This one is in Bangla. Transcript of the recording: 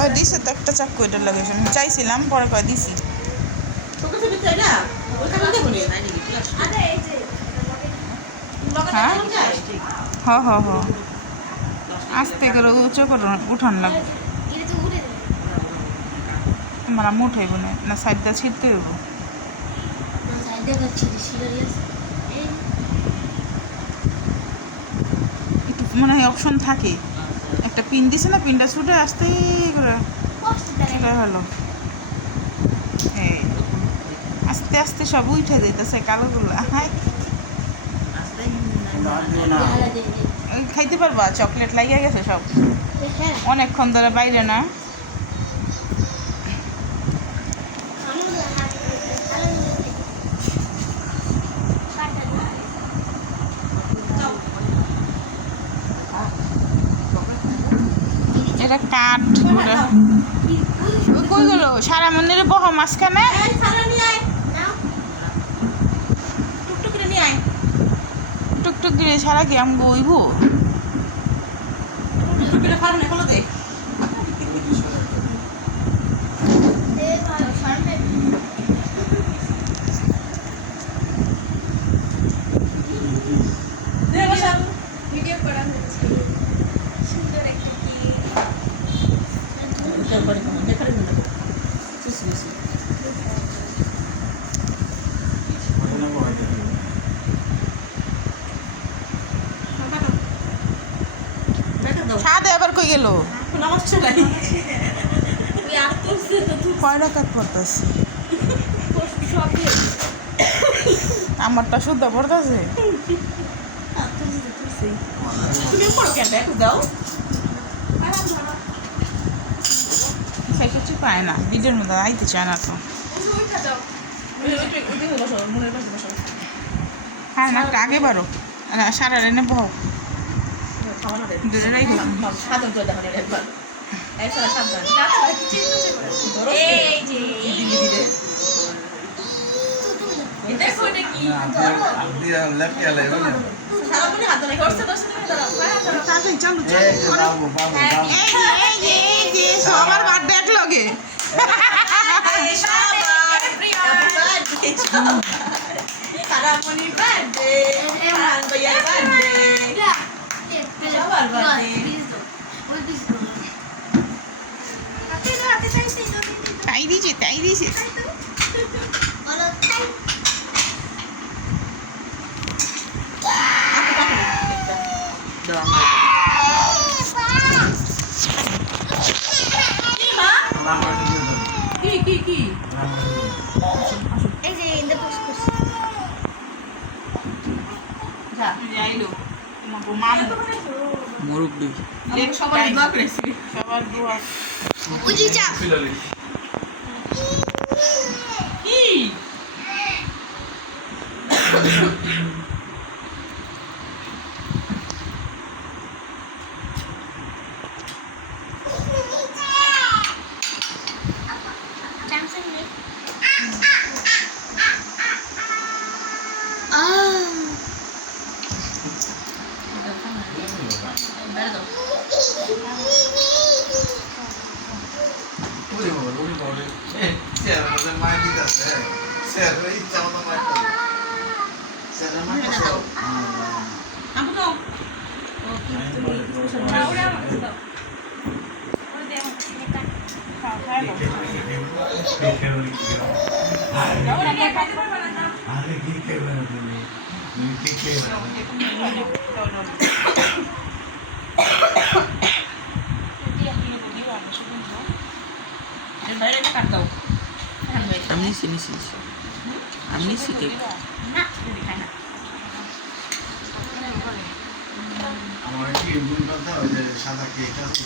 ওই দিছে তো একটা চাকু, এটা লাগে চাইছিলাম, পরে কয় দিছি। হ্যাঁ হ হ হ আস্তে করে উঁচু করে উঠান লাগবে। আমার আম্মু উঠাইব না সাইডটা ছিঁড়তে হইব। একটু মনে হয় অপশন থাকে, একটা পিন দিছে না, পিনটা ছুটে আসতে করে সেটাই হলো। এই আস্তে আস্তে সব উঠে যেতেছে কালোগুলো। ওই খাইতে পারবা? চকলেট লাগিয়ে গেছে সব, অনেকক্ষণ ধরে বাইরে না। এটা কাঠ কই গেল? সারা মন্দিরে বহ মাঝখানে টুকটুক দিলে সারা কি আমি বইব? ভিডিও করা হচ্ছে সুন্দর একটা ছাদে আবার কই গেল? কয় টাকা পড়তেছে? আমারটা শুদ্ধ পড়তেছে। সে কিছু পায় না, ভিডিওর মধ্যে আইতে চায় না তো। হ্যাঁ না, একটা আগে বারো সারা এনে বহ দূরে রাখলাম। সবার বার্থডে এক লগে। তাই দিছে তাই দিছে। মুরব্বী সবার দোয়া করেছি, সবার দোয়া। কি আমি নিছি আমি নিছি আমার কি সাদা কেক আছে।